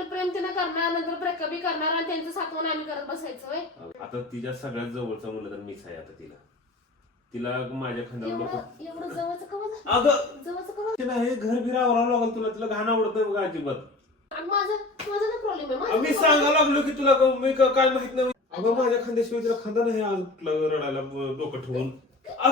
नंतर प्रेम तिने करणार, नंतर ब्रेकअप करणार आणि त्यांचं साठवण आम्ही करत बसायचं होय. आता तिच्या सगळ्यात जवळचं म्हणलं तर मीच आहे आता तिला माझ्या खांद्यावर डोकं. एवढं जवळचं कवा अगं जवळचं कवा तिला हे घर बिर आवरावं लागल तुला तिला घाण आवडत नाही बघा अजिबात. आणि माझा काय प्रॉब्लेम आहे? मी सांगायला लागलो की तुला मी काय माहित नाही. अगं माझ्या खांद्याशिवाय तिला खांदा नाही आज कुठलं रडायला डोकं ठेवून.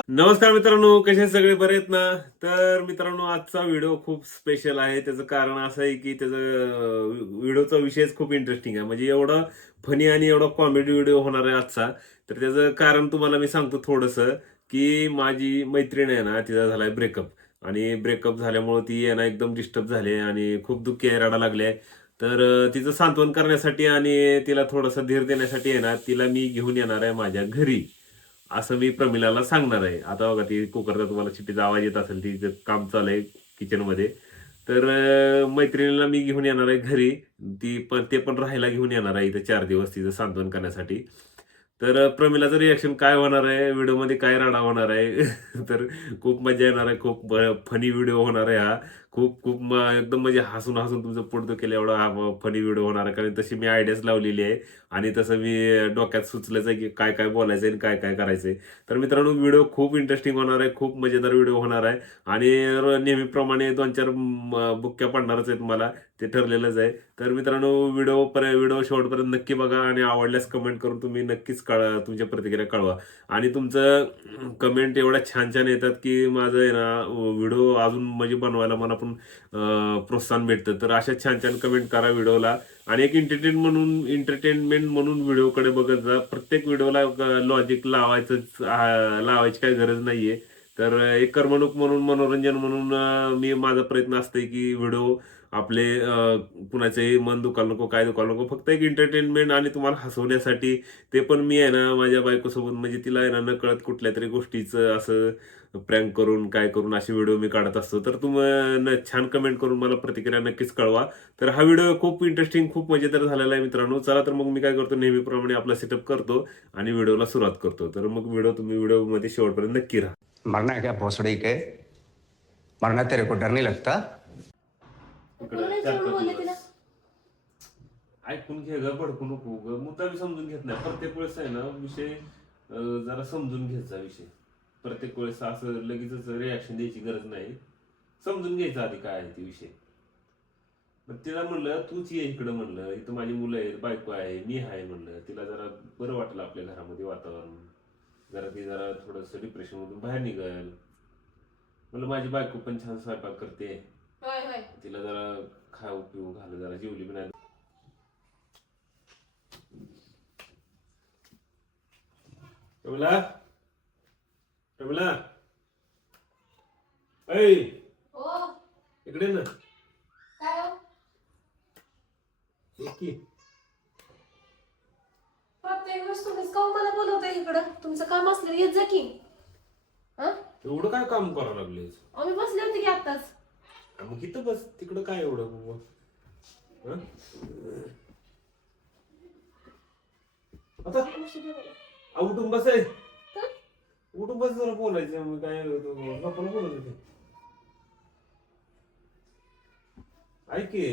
नमस्कार मित्रांनो, कसे सगळे बरे आहेत ना? तर मित्रांनो, आजचा व्हिडिओ खूप स्पेशल आहे. त्याचं कारण असं आहे की व्हिडिओचा विषयच खूप इंटरेस्टिंग आहे. म्हणजे एवढा फनी आणि एवढा कॉमेडी व्हिडिओ होणार आहे आजचा. तर त्याचं कारण तुम्हाला मी सांगतो थोडंसं, की माझी मैत्रीण आहे ना, तिचा झालाय ब्रेकअप. आणि ब्रेकअप झाल्यामुळे ती आहे ना एकदम डिस्टर्ब झाली आणि खूप दुःखी आहे, रडा लागले. तर तिचं सांत्वन करण्यासाठी आणि तिला थोडासा धीर देण्यासाठी आहे ना, तिला मी घेऊन येणार आहे माझ्या घरी, असं मी प्रमिलाला सांगणार आहे. आता बघा ती कुकरचा तुम्हाला शिट्टीचा आवाज येत असेल, तिचं काम चालू आहे किचनमध्ये. तर मैत्रिणीला मी घेऊन येणार आहे घरी. ते पण राहायला घेऊन येणार आहे इथं 4 दिवस तिचं सांत्वन करण्यासाठी. तर प्रमिलाचं रिॲक्शन काय होणार आहे, व्हिडिओमध्ये काय राडा होणार आहे तर खूप मजा येणार आहे. खूप फनी व्हिडिओ होणार आहे हा. खूप खूप एकदम म्हणजे हसून हसून तुमचं पोट दुखेल एवढा हा फनी व्हिडिओ होणार आहे. कारण तशी मी आयडियाच लावलेली आहे आणि तसं मी डोक्यात सुचलंच आहे की काय काय बोलायचं आणि काय काय करायचंय. तर मित्रांनो, व्हिडिओ खूप इंटरेस्टिंग होणार आहे, खूप मजेदार व्हिडिओ होणार आहे. आणि नेहमीप्रमाणे 2-4 बुक्क्या पडणारच आहेत मला, ते ठरलेलंच आहे. तर मित्रांनो, व्हिडिओ शेवटपर्यंत नक्की बघा आणि आवडल्यास कमेंट करून तुम्ही नक्कीच तुमच्या प्रतिक्रिया कळवा. आणि तुमचं कमेंट एवढ्या छान छान येतात की माझं आहे ना व्हिडिओ अजून म्हणजे बनवायला मला पण प्रोत्साहन भेटतं. तर अशा छान छान कमेंट करा व्हिडिओला. आणि एक एंटरटेनमेंट म्हणून व्हिडिओकडे बघत जा. प्रत्येक व्हिडिओला लॉजिक लावायची काही गरज नाहीये. तर एक करमणूक म्हणून, मनोरंजन म्हणून मी माझा प्रयत्न असतोय की व्हिडिओ आपले कुणाचंही मन दुखावलं नको, काय दुखावलं नको. फक्त एक एंटरटेनमेंट आणि तुम्हाला हसवण्यासाठी. ते पण मी आहे ना माझ्या बायकोसोबत, म्हणजे तिला आहे ना नकळत कुठल्या तरी गोष्टीचं असं प्रँक करून काय करून असे व्हिडिओ मी काढत असतो. तर तुम्ही छान कमेंट करून मला प्रतिक्रिया नक्कीच कळवा. तर हा व्हिडिओ खूप इंटरेस्टिंग, खूप मजेदार झालेला आहे मित्रांनो. चला तर मग मी काय करतो, नेहमीप्रमाणे आपला सेटअप करतो आणि व्हिडिओला सुरुवात करतो. तर मग तुम्ही व्हिडिओमध्ये शेवटपर्यंत नक्की राहा. मरना है क्या भोसड़ी के? मरना तेरे को डर नहीं लगता? इकडे 4-5 दिवस ऐकून घे ग, भडकू नको ग. मुद्दा बी समजून घेत नाही प्रत्येक वेळेस आहे ना विषय. जरा समजून घ्यायचा विषय. प्रत्येक वेळेस असं लगेचच रिॲक्शन द्यायची गरज नाही. समजून घ्यायचा आधी काय आहे ते विषय. मग तिला म्हणलं तूच ये इकडं, म्हणलं इथं माझी मुलं आहेत, बायको आहे, मी आहे म्हणलं. तिला जरा बरं वाटलं आपल्या घरामध्ये वातावरण. ती जरा थोडंसं डिप्रेशन मधून बाहेर निघेल म्हणलं. माझी बायको पण छान स्वयंपाक करते, तिला जरा खाऊ पिऊ घाल, जरा जेवली पण नाही. प्रमिला, प्रमिला, ऐ इकडे ना. काय हो? की प्रत्येक वेळेस तुम्हीच का मला बोलवताय इकडं? तुमचं काम असलं येत जा की. एवढं काय काम करावं लागले? आम्ही बसले होते की आताच. मग इथं बस, तिकडं काय एवढं बाबा. आता उठून बस आहे, उठून बस जरा बोलायचं. मग काय नको बोलत होते. ऐक की,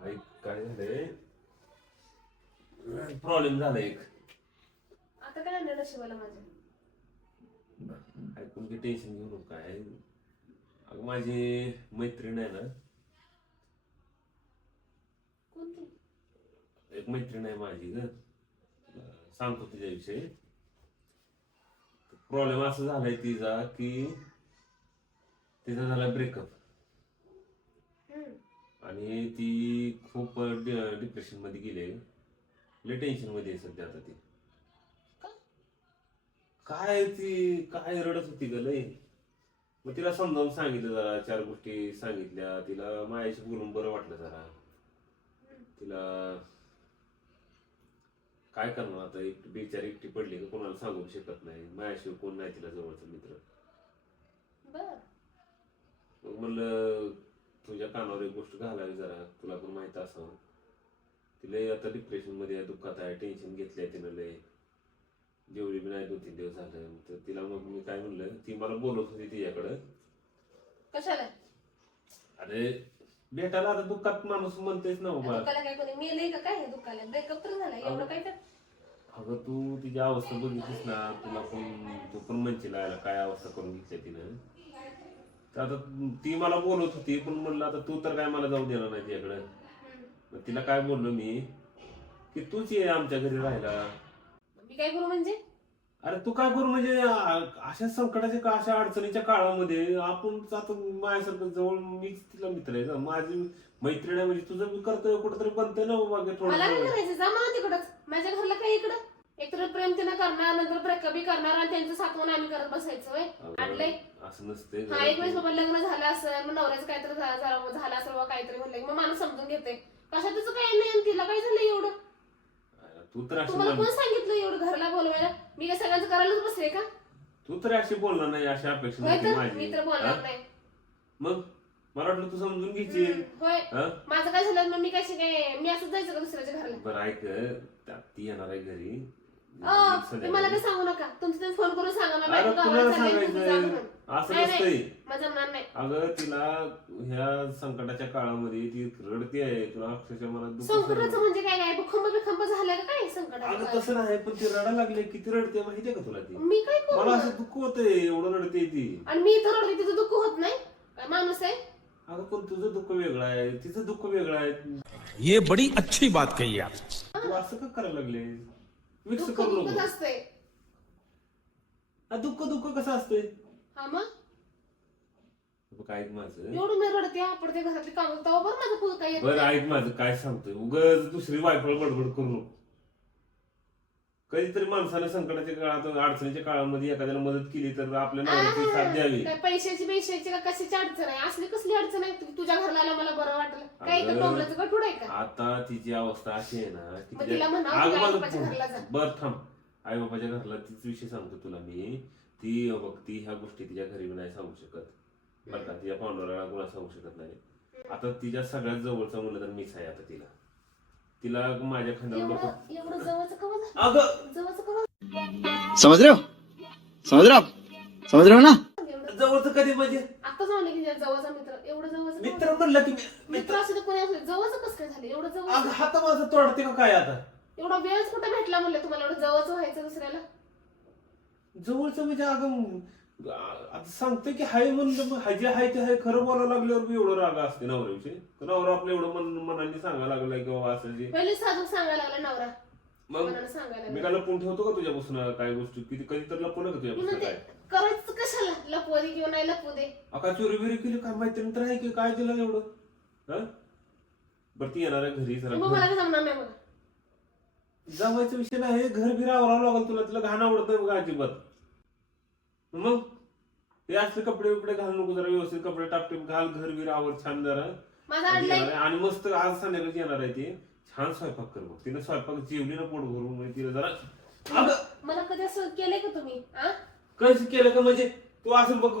ऐक काय झालंय, प्रॉब्लेम झालाय एक. आता काय आणलं नशिबाला माझ्या? ऐकून की टेन्शन घेऊ नको काय. अगं माझी मैत्रीण आहे ना, कोणती? एक मैत्रीण आहे माझी ग, सांगतो तिच्याविषयी. प्रॉब्लेम असं झालाय तिचा की तिचा झाला ब्रेकअप. आणि ती खूप डिप्रेशन मध्ये गेली, लय टेन्शन मध्ये आहे सध्या. आता ती काय रडत होती ग लय. मग तिला समजावून सांगितलं, जरा 4 गोष्टी सांगितल्या तिला. माझ्याशी बोलून बरं वाटलं जरा. तिला काय करणार आता, बिचारी एकटी पडली का कोणाला सांगू शकत नाही. माझ्याशिवाय कोण नाही तिला जवळचा मित्र. मग म्हणलं तुझ्या कानावर एक गोष्ट घालावी जरा, तुला पण माहित असावं. तिला आता डिप्रेशन मध्ये दुःखात आहे, टेन्शन घेतलंय तिनं लय. जेवली बी नाही 2-3 दिवस झालं. तर तिला मग मी काय म्हणलं, ती मला बोलत होती तिच्याकडं. कशाला? अरे भेटायला आता दुःखात माणूस म्हणतेच ना बाबा. दुःखाला काय कोणी मेलंय का काय? दुःखाला ब्रेकअप तर झाला एवढं काय तर. अगं तू तिची अवस्था बघितलीस ना, तुला पण तू पण म्हणशील याला काय अवस्था करून घेतली तिनं. तर आता ती मला बोलत होती, पण म्हणलं आता तू तर काय मला जाऊ देणार नाही तिच्याकडं. मग तिला काय बोललो मी की तूच ये आमच्या घरी राहायला. मी काय करू म्हणजे? अरे तू काय करू म्हणजे अशा संकटाच्या अशा अडचणीच्या काळामध्ये आपण आता माझ्यासारखं जवळ मीच तिला मित्र आहे ना, माझी मैत्रीण आहे म्हणजे तुझं मी कर्तव्य कुठंतरी बनतंय ना बाबा मला काय थोडं. करायचं? जा मला तिकडच. माझ्या घरला काय इकडं? एकतर प्रेम तिनं करणार, नंतर ब्रेकअप करणार आणि त्यांचं साठवून आम्ही करत बसायचं वय. आणलंय असं नसते. हा एक वेळेस बाबा लग्न झालं असेल, मग नवऱ्याचं काहीतरी झालं असेल बाबा काहीतरी म्हणलं मग माणूस समजून घेते. कशा तुझं काही नाही आणि तिला काय झालं एवढं? तू तर अशी तुम्हाला कोण सांगितलं एवढं घरला बोलवायला? मी काय सगळ्यांचं करायलाच बसले का? तू तर अशी बोलणार नाही, अशी अपेक्षा होय नव्हती तर माझी. मी तर बोलणार नाही. मग मला वाटलं तू समजून घ्यायची. होय हा? माझं काय झालं? मग मी कशी काय मी असंच जायचं का दुसऱ्याच्या घरला? बरं ऐक, ती येणार आहे घरी. तुम्ही मला काय सांगू नका. तुमचं तुम्ही फोन करून सांगा मला अरे बायको कुणाला गावाला चालली, तुम्ही जा सांगायचं? म्हणून. असं नाही, नसतंय. नाही, मला जमणार नाही. अगं तिला ह्या संकटाच्या काळामध्ये ती रडती आहे, तुला अक्षरशः मला दुःख संकटाचं झालं. म्हणजे काय काय भूकंप बिखंप झालाय का काय अगं संकटाचं? तसं नाही, पण ती रडायला लागले, किती रडते माहितीये का तुला ती? मी काय करू मला मग? असं दुःख होतंय, एवढं रडते ती. आणि मी इथं रडते तिचं दुःख होत नाही? काय माणूस आहे? अगं पण तुझं दुःख वेगळं आहे, तिचं दुःख वेगळं आहे. ये बड़ी अच्छी बात कही आप. तू असं का करायला लागले? मिक्स दुःख करू दुःखच नको. असतंय. दुःख दुःख कसं असतंय? हा मग बघ ऐक माझं. एवढं मी रडते आपडते घरातली काम तेव्हा बरं माझं पुढं काय येत बरं नाही. ऐक माझं काय सांगतोय, उगाच दुसरी वायफळ बडबड करू नको. कधीतरी माणसाने संकटाच्या काळात अडचणीच्या काळामध्ये एखाद्याला मदत केली तर आपल्या नवऱ्याची साथ द्यावी. काय पैशाची का कशाची अडचण आहे? असली कसली अडचण आहे? तुझ्या घरला आलं मला बरं वाटलं काय? अगं, का डोंगराचं गठुड आहे का? आता तिची अवस्था अशी आहे ना की मग तिला म्हणावं, तुझ्या आईबापाच्या घरला जा. बर थांब, आई बाबाच्या घरला तीच विषय सांगतो तुला मी. ती बघ ती ह्या गोष्टी तिच्या घरी नाही सांगू शकत बरं का, तिच्या पांडुराला गुन्हा सांगू शकत नाही. आता तिच्या सगळ्यात जवळचा म्हणलं तर मीच आहे. आता तिला माझ्या खांद्यावर डोकं. एवढं जवळचं कवा झालं? अगं जवळचं कवा समझ रहे हो? समझ रहे हो आप? समझ रहे हो ना? एवढं जवळचं कधी म्हणजे? आताच म्हणले की जवळचा मित्र एवढं जवळचं मित्र म्हणलं की मित्र असू दे कोणी असू दे जवळचं कसं काय झालं? एवढं अगं जवळ हात माझं तोडते का काय आता? एवढा वेळच कुठं भेटला म्हणलं तुम्हाला एवढं जवळचं व्हायचं दुसऱ्याला? जवळचं म्हणजे अगं आता सांगतोय की हाय म्हणलं, मग जे हाय ते हाय खरं बोलायला लागल्यावर बी एवढं राग असते नवऱ्याविषयी. नवरा आपलं एवढं मनाने सांगायला लागलाय की बाबा असं जे. पहिले साधू सांगायला लागला नवरा मग मनानं सांगायला मी लागला. काय लपून ठेवतो का तुझ्यापासून काय गोष्टी? किती कधी तर लपवलं का मी तुझ्यापासून म्हणते काय? करायचं कशाला? लपवू दे किंवा नाही लपवू दे. अका चोरी बिरी केली काय माहिती तर आहे की काय तिला एवढं? हा बरं ती येणार आहे घरी जरा. मग मला काय जमणार नाही मला. जमायचा विषय नाही, घर बिर आवरावं लागेल तुला. तिला घाण आवडत नाही बघा अजिबात. मग हे असले कपडे बिपडे घाल नको, जरा व्यवस्थित कपडे टापटीप घाल, घर बिर आवर छान जरा. माझा आणि आणलाय येणार आहे. आणि मस्त आज संध्याकाळी येणार आहे ती. छान स्वयंपाक कर बघ. तिने स्वयंपाक जेवली ना पोट भरून, म्हणजे तिला जरा अगं मला कधी असं केलंय का तुम्ही? आ? कसं केलं का म्हणजे तू असं बघ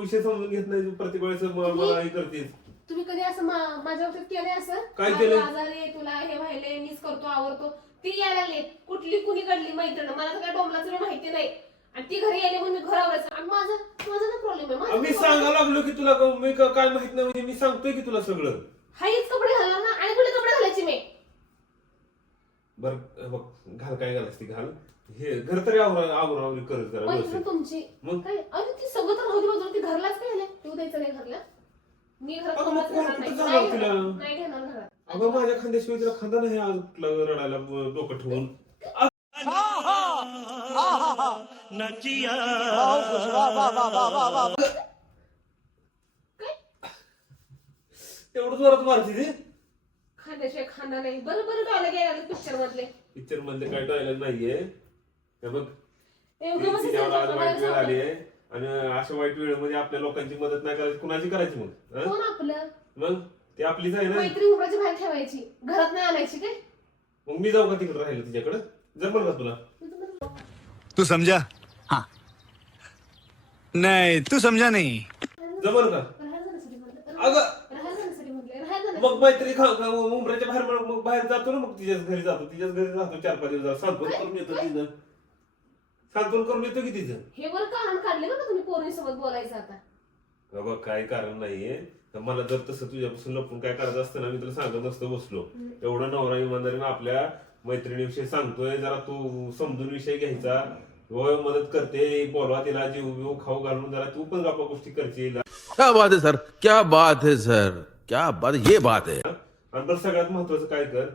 विषय समजून घेत नाही, प्रत्येक वेळेस मला हे करतेस. तुम्ही कधी असं माझ्या बाबतीत केलंय असं? काय माझं केलंय? आजारी आहे, तुला हे व्हायलंय, मीच करतो आवडतो. ती यायला लागली कुठली कुणी काढली मैत्रीण मला तर काय डोंबलाचं माहिती नाही. आणि ती घरी आली म्हणून मी घर आवरायचं. आणि माझा काय प्रॉब्लेम आहे? माझा मी काय problem? सांगायला लागलो की तुला मी काय माहित नाही म्हणजे मी सांगतोय की तुला सगळं. हाईच कपडे घालणार ना आणि कुठले कपडे घालायचे मी? बर बघ घाल, काय घालायच ती घाल. हे घर तरी आवरावरी कर जरा मैत्रीण व्यवस्थित. तुमची मग? काय? अरे ती सगळं तर राहू दे बाजूला. ती घरलाच काय आलंय? येऊ द्यायचं नाही घरला. मी घरात अगं मग कोणालाच कोण घेणार कुठं नाही. जाणार नाही तिला? घेणार. नाही घेणार घरात. अगं माझ्या खांद्याशिवाय तिला खांदा नाही आज कुठलं रडायला डोकं ठेवून. एवढं जोरात मारती ती. खांद्याशिवाय खांदा नाही. बरं बरं डायलॉग यायला पिक्चर मधले. पिक्चर मध्ये काय डायलॉग नाहीये. हे बघ एवढं मस्त तिच्यावर आज वाईट वेळ सांगतो. आली आहे आणि अशा वाईट वेळेमध्ये आपल्या लोकांची मदत नाही करायची, कुणाची करायची मग? हं? कोण आपलं? मग ती आपलीच आहे ना. मैत्री उमराची बाहेर ठेवायची, घरात नाही आणायची काय? मग मी जाऊ का तिकडे राहिलं तिच्याकडे? जमल का तुला? तू समझा? हाँ. नहीं तू समझा नहीं. जमल का? राहायला जाण्यासाठी म्हटलं. अगं राहायला जाण्यासाठी म्हटलं. राहायला जाण्यासाठी. मग मैत्री उमऱ्याच्या बाहेर मग बाहेर जातो ना, मग तिच्याच घरी जातो. तिच्याच घरी राहतो 4-5 दिवस. सांत्वन करून येतो तिचं. सांत्वन करून येतो की तिचं. हे बरं कारण काढले बरं का तुम्ही पोरीसोबत बोलायचं आता. बाबा काय कारण नाहीये. तर मला जर तसं तुझ्यापासून लपून काय करायचं असतं ना, मी तुला सांगत नसतं बसलो. एवढं नवरा इमानदारीनं आपल्या मैत्रिणीविषयी सांगतोय, जरा तू समजून विषय घ्यायचा. हो मदत करते, बोलवा तिला, जीव बिव खाऊ घालून जरा तू पण गप्पा गोष्टी करशील. क्या बात है सर, क्या बात है सर, क्या बात, ये बात है. आणि बरं सगळ्यात महत्वाचं काय कर,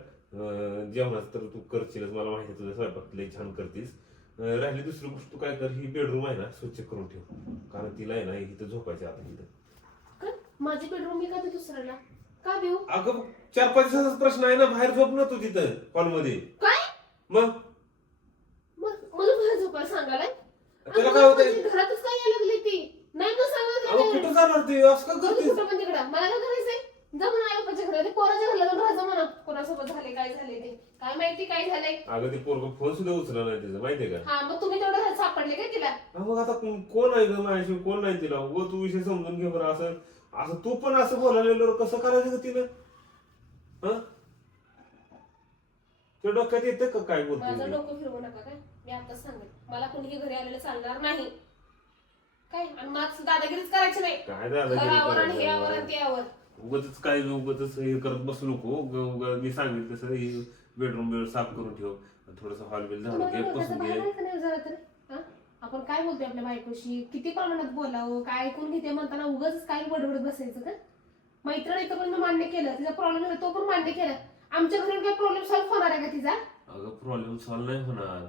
जेवणाचं तर तू करशीलच, मला माहिती आहे तुझं स्वयंपाक लई छान करतीस. राहिली दुसरी गोष्ट, तू काय कर, ही बेडरूम आहे ना स्वच्छ करून ठेव, कारण तिला आहे ना इथं झोपायचं आता इथं. काय माझी बेडरूम मी का देऊ दुसऱ्याला? का देऊ? अगं 4-5 दिवसाचाच प्रश्न आहे ना, बाहेर झोप ना तू तिथं हॉलमध्ये. काय मग मला बाहेर झोपायला सांगायला? त्याला काय होतंय? घरातच काय यायला लागली ती? नाही ना अहो सांगा कुठं जाणार ती, असं का करतीस? कुठं पण तिकडं मला काय करायचंय? जा म्हणा आई बापाच्या घरात, पोराच्या घरला जाऊन राहायचं म्हणा. कोणासोबत झाले काय झाले ते काय माहिती, काय झालंय. अगं ते पोरगं फोन सुद्धा उचलला नाही तिचं, माहितीये का? हा मग तुम्ही तेवढं सापडले काय तिला? हा, मग आता कोण आहे ग माझ्याशी, कोण नाही तिला. उगं तू विषय समजून घे बरं. असं असं तू पण असं बोलायला कसं करायचं तिनं? हा ते डोक्यात येतं का काय माझं बोलतो? डोकं फिरवू नका काय, मी आताच सांगेन. मला कोणीही घरी आलेलं चालणार नाही काय, आणि मला दादागिरीच करायची नाही. काय घरावर आणि हे आवर आणि दादा ते आवर. उगाच काय उगाच हे करत बसू नको. उगा मी सांगितलं तसं हे बेडरूम साफ करून ठेव, थोडस हॉल बिल झाडून तुम्हाला घे, डोक्याचं बसून बाहेर घे. आहे का नाही जरा तरी? हा? आपण काय बोलतोय आपल्या बायकोशी, किती प्रमाणात बोलावं, काय ऐकून घेते म्हणताना उगाच काय बडबडत बसायचं का? मैत्रीण इथं पण मी मान्य केलं, तिचा प्रॉब्लेम तो पण मान्य केला. आमच्या घरून काय प्रॉब्लेम सॉल्व्ह होणार आहे का तिचा? अगं प्रॉब्लेम सॉल्व्ह नाही होणार,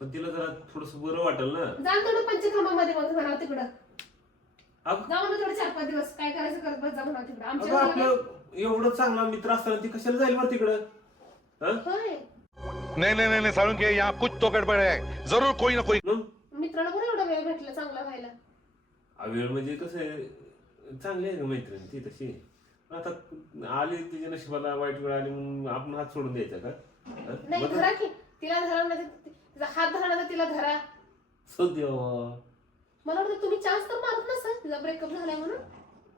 पण तिला जरा थोडस बरं वाटेल ना. जा थोडं पंचधामामध्ये मग म्हणा तिकडं. अगं जा म्हणा थोडं 4-5 दिवस काय करायचं करत बस, जा म्हणा तिकडं. आमच्या अगं, घराला आपलं एवढं चांगला मित्र असताना ती कशाला जाईल बरं तिकडं? हा? होय. नहीं नहीं नहीं साळुंके, यहाँ कुछ तो गड़बड़ है, जरूर कोई ना कोई. मग मित्राला पण एवढा वेळ भेटला चांगला व्हायला. वेळ म्हणजे कसं आहे, चांगली आहे का मैत्रीण ती तशी. आता आली तिच्या नशिबाला वाईट वेळ आली म्हणून आपण हात सोडून द्यायचा का? हा? नाही मग धरा की तिला धरा ना, तिचा हात धरा ना, तिला धरा. सध्या मला वाटतं तुम्ही चान्स तर मारत नसा तिचा ब्रेकअप झालाय म्हणून.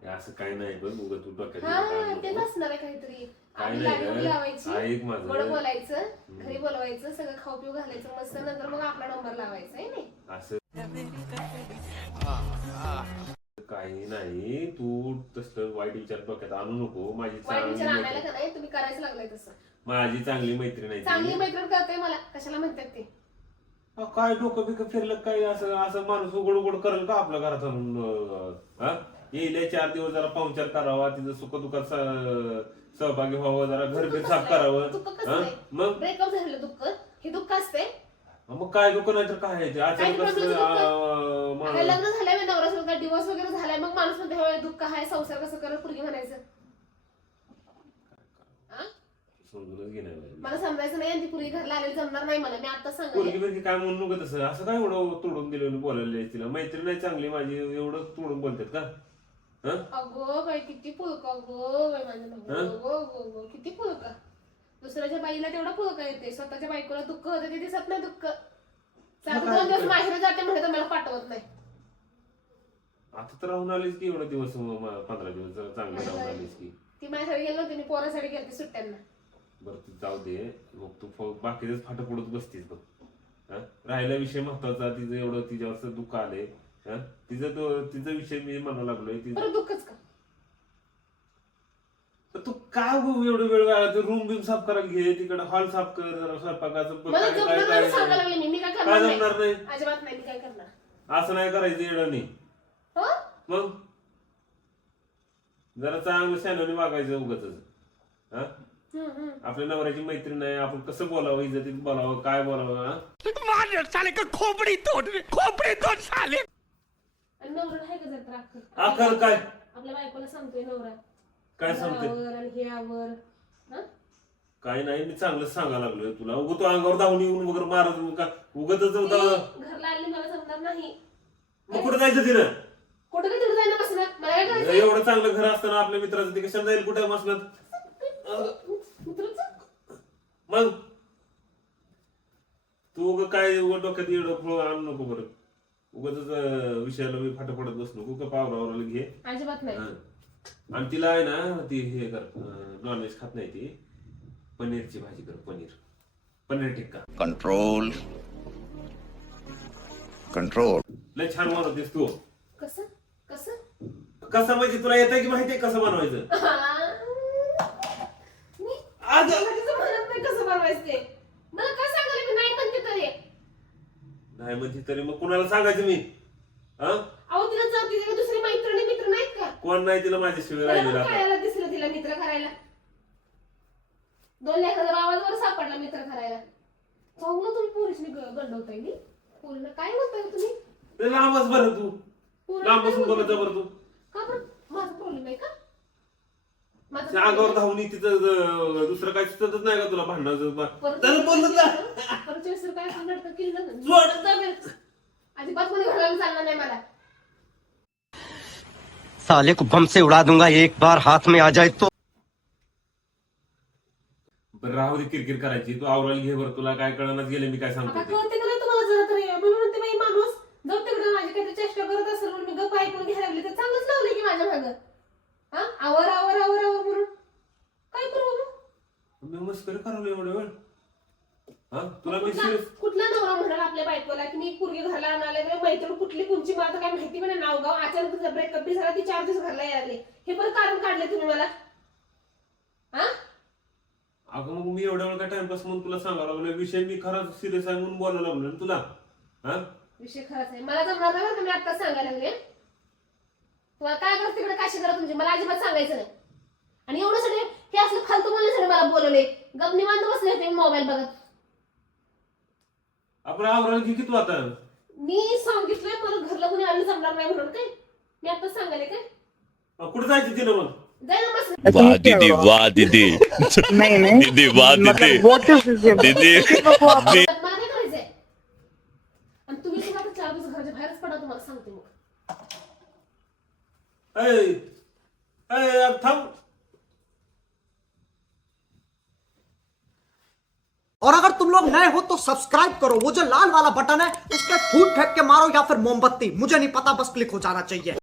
असं काय नाही बघ, उगा तू डोक्यात हा घेऊन ते काय असणार आहे काहीतरी. काय आधी नाही गाडी गं. उडी लावायची, ऐक माझं. गोड बोलायचं, घरी बोलवायचं, सगळं खाऊ पिऊ घालायचं मस्त, नंतर मग आपला नंबर लावायचा आहे नाही. असं काही नाही. तू तसलं वाईट विचार डोक्यात आणू नको. वाईट विचार आणायला चांगली का नाही, तुम्ही करायचं लागलाय तसं. माझी चांगली मैत्रीण आहे चांगली ती. मैत्रीण करते मला, कशाला म्हणतात ते? काय डोकं बिकं फिरलं काय, असं असं माणूस उघड उघड करेल का आपल्या घरात आणून? हा येईल 4 दिवस जरा पाहुणचार करावा, तिचं सुख दुःखात सहभागी व्हावं, जरा घर बीर साफ करावं. दुःख कसं हा? नाही? मग ब्रेकअप झालेलं दुःख हे दुःख असते. मग काय दुःख नाही तर काय आहे ते? काय अचानक problem चं असं, लग्न झालंय नवरा डिवोर्स वगैरे झालाय, मग माणूस म्हणते होय दुःख आहे, संसार कसं करत पुढे म्हणायचं. हा? समजूनच घेणार नाही. मला समजायचं नाही, आणि ती पुरी घरला आलेली जमणार नाही मला, मी आता सांगते. पोरगी बिरगी काय म्हणू नको तसं. असं काय एवढं तोडून दिलं बोलायला तिला? मैत्रीण नाही चांगली माझी, एवढं तोडून बोलतात का? हा? अगो बाई किती पुळका, गो बाई माझ्या नवऱ्याला. गो गो गो किती पुळका. दुसऱ्याच्या बाईला तेवढा पुळका येते, स्वतःच्या बायकोला दुःख होतं ते दिसत नाही दुःख. साधं 2 दिवस माहेर जाते म्हणजे तर मला पाठवत नाही. आता तर राहून आलीस की एवढे दिवस, 15 दिवस जरा चांगले राहून आलीस की. ती माझ्यासाठी गेली नव्हती, मी पोरासाठी गेलते सुट्ट्यांना. बरं तू जाऊ दे, मग तू बाकीच फाटं पडत बसतीस बघ. हा? राहिला विषय महत्वाचा, तिचं एवढं तिच्यावर दुःख आले. तिचा विषय मी म्हणू लागलोय. बरं दुःखच का? तू काय एवढं वेळ लागला? रूम बिम साफ करायला घे, तिकडे हॉल साफ कर, जरा स्वयंपाकाचं मला काय जमणार काय नाही सांगायला काय लागले मी काय काय करणार जमणार नाही. नाही. अजिबात नाही, मी काय करणार. असं नाही करायचं येडणी. हो मग जरा चांगलं शानवणी वागायचं उगाच. हा आपल्या नवऱ्याची मैत्रीण आहे, आपण कसं बोलावं, इज्जतीत बोलावं, काय बोलावं. खोपड़ी तोड़ साले. आणि नवरा आहे का जर तर आकर काय आपल्या बायकोला सांगतोय नवरा काय सांगते? घरावर आणि हे आवर. हा? काय नाही, मी चांगलंच सांगायला लागलोय तुला. उगं तू अंगावर धावून येऊन वगैरे मारत का उगतच? ती घरला आली मला जमणार नाही. मग कुठं जायचं तिनं? कुठं काय तिकडे जायला बसणार, मला काय करायचं? एवढं चांगलं घर असताना आपल्या मित्राचं ते कशाला जाईल कुठं बसणार? मित्राचं? मग तू उगं काय उगं डोक्यात एवढं आणू नको बरं. उगाच विषयाला मी फाटं पडत बस नको का. पावरावराला घे. अजिबात नाही. हा. आणि तिला आहे ना ती हे कर, नॉनव्हेज खात नाही ती. पनीरची भाजी कर, पनीर टिक्का. Control control. लय छान बनवतेस तू. कसं कसं कसं म्हणजे तुला येतंय की माहितीये कसं बनवायचं? मला तिचं म्हणत नाही कसं बनवायचं ते. मला काय सांगायला मी नाही म्हणते तरी. नाही म्हणजे तरी मग कुणाला सांगायचं मी? हा? अहो तिला जाऊ तिला दुसरी मैत्रिणी मित्र नाहीत का? कोण नाही तिला माझ्याशिवाय तिला राहिलेलं पण आता. करायला दिसलं तिला मित्र करायला. 2 लेखाचा आवाजवर सापडला मित्र करायला. चांगलं तुम्ही पोरीसनी गंडवताय नी. पोरीला काय म्हणताय तुम्ही? ते लांबच बरं तू. पोरीला लांब काय बसून म्हणताय? बोलत जा बरं तू. का बरं? माझा प्रॉब्लेम आहे का? माझा त्या अंगावर problem धावून तिथं दुसरं काय सुचतच नाही का तुला भांडणाचं? परत त्याला बोलत जा. परत वेळेस काय नाटक केलं ना? जोड. अजिबात मध्ये घालायला चालणार नाही मला. साले को बम से उड़ा दूंगा एक बार हाथ में आ जाए तो। बरं राहू दे किरकिर करायची. तू आवरायला घे बरं. तुला काय कळणार गेले मी काय आता सांगतो ते. कळते का नाही तुम्हाला जरा तरी? मी म्हणते बाई माणूस जाऊ तिकडे माझी काहीतरी चेष्टा करत असेल म्हणून मी गप्प ऐकून घ्यायला लागली तर चांगलंच लावलंय की माझ्या मागं. हा आवर आवर आवर आवर म्हणून काय करू बाबा? मी मस्करी करावं एवढं वेळ. हा तुला मी serious- कुठला नवरा म्हणाला आपल्या बायकोला की मी पूर्वी घरला आणायला मैत्रीण कुठली कोणची मला तर काय माहिती पण नाव गाव अचानक तुझा ब्रेकअप बी झाला ती 4 दिवस घरला यायला लागले. हे पण कारण काढले तुम्ही मला. हा अगं मग मी एवढ्या वेळ काय टाइमपास म्हणून तुला सांगायला लागलो. विषय मी खरंच सिरियस आहे म्हणून बोलायला लागलो ना तुला. हा विषय खराच आहे. मला जमणार नाही बरं का मी आत्ताच सांगायला लागले. तुम्हाला काय करत तिकडे काशी करा तुमची मला अजिबात सांगायचं नाही. आणि एवढं सगळे हे असलं फालतू बोलण्यासाठी मला बोलवले. गप निवांत बसले होते मोबाईल बघत. आपण आवरायला घे की तू आता. मी सांगितलंय मला घरला कोणी आलं जमणार नाही म्हणून काय मी आत्ताच सांगायला काय कुठं जायचं तिला मग? जाय ना बस. वाह दीदी वाह दीदी नहीं नहीं दीदी वाह दीदी व्हाट इज दीदी मला काय करायचंय? आणि तुम्ही सुद्धा आता 4 दिवस घराच्या बाहेरच पडा तुम्हाला सांगते मग. थांब. और अगर तुम लोग नए हो तो सब्सक्राइब करो, वो जो लाल वाला बटन है उस पर फूट फेंक के मारो या फिर मोमबत्ती, मुझे नहीं पता, बस क्लिक हो जाना चाहिए।